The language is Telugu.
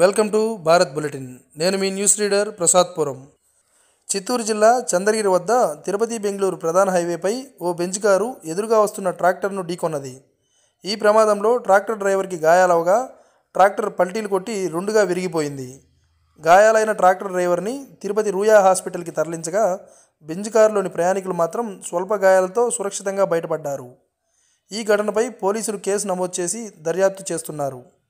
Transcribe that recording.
Welcome to Bharat bulletin. నేను మీ న్యూస్ రీడర్ ప్రసాద్పురం. చిత్తూరు జిల్లా చంద్రగిరి వద్ద తిరుపతి బెంగళూరు ప్రధాన హైవేపై ఓ బెంజ్ కారు ఎదురుగా వస్తున్న ట్రాక్టర్ను ఢీకొన్నది. ఈ ప్రమాదంలో ట్రాక్టర్ డ్రైవర్కి గాయాలవగా ట్రాక్టర్ పల్టీలు కొట్టి రెండుగా విరిగిపోయింది. గాయాలైన ట్రాక్టర్ డ్రైవర్ని తిరుపతి రూయా హాస్పిటల్కి తరలించగా బెంజ్ కారులోని ప్రయాణికులు మాత్రం స్వల్ప గాయాలతో సురక్షితంగా బయటపడ్డారు. ఈ ఘటనపై పోలీసులు కేసు నమోదు చేసి దర్యాప్తు చేస్తున్నారు.